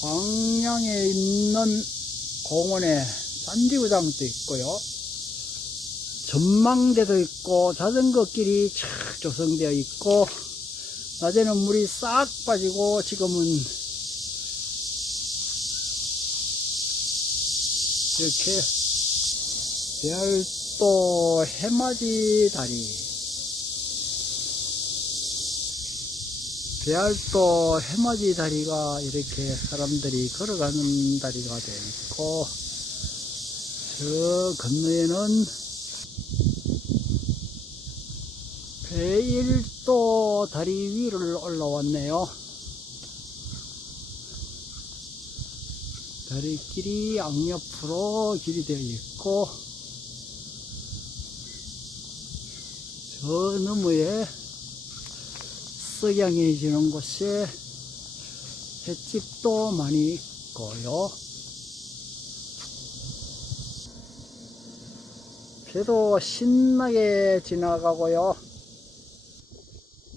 광양에 있는 공원에 잔디구장도 있고요. 전망대도 있고 자전거 길이 쫙 조성되어 있고 낮에는 물이 싹 빠지고 지금은 이렇게 배알도 해맞이 다리 배알도 해맞이 다리가 이렇게 사람들이 걸어가는 다리가 되어 있고 저 건너에는 배일도 다리 위를 올라왔네요. 다리길이 양옆으로 길이 되어 있고 저 너머에 석양해지는 곳에 횟집도 많이 있고요. 배도 신나게 지나가고요.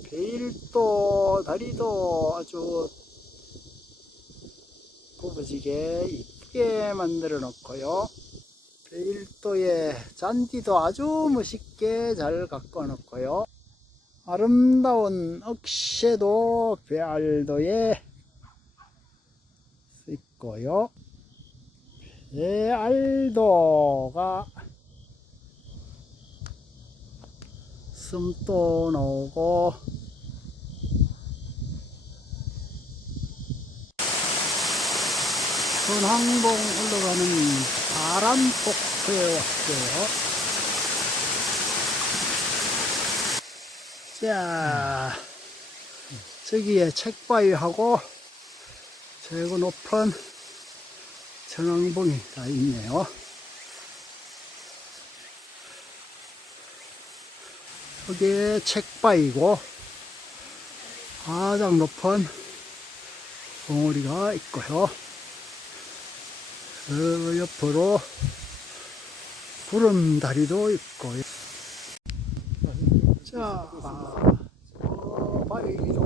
베일도 다리도 아주 굽어지게 이쁘게 만들어 놓고요. 베일도에 잔디도 아주 멋있게 잘 갖고 놓고요. 아름다운 억새도 배알도에 있고요. 배알도가 숨도 나오고 선항봉 올라가는 파란 폭포에 왔어요. 자, 저기에 책바위하고 저거 높은 전왕봉이 다 있네요. 여기에 책바위고 가장 높은 봉우리가 있고요. 그 옆으로 구름다리도 있고요. 자, 저 바위 좀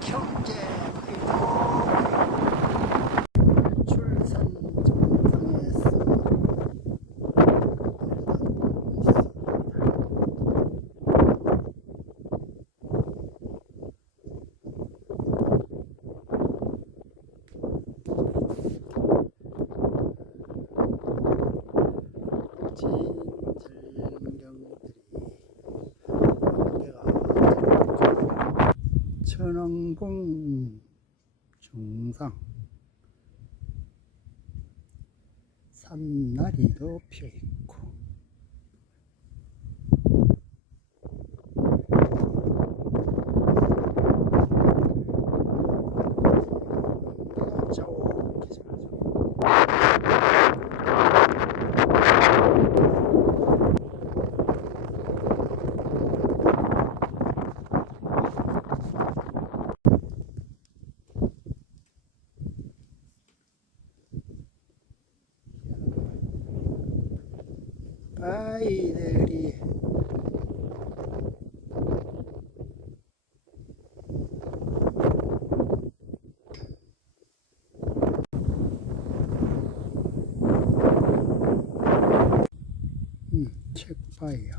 경제 바위도 출산 정상에서 진절경들이 천왕봉 중상 산나리도 피어 있고 저기 지나죠. 아이들이 음, 책바이야.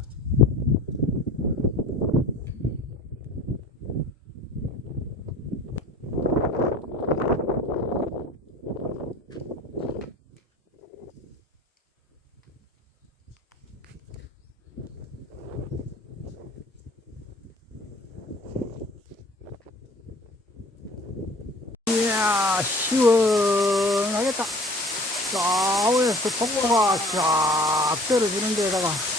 이야, 시원하겠다. 좌우에서 폭포가 쫙 떨어지는 데다가.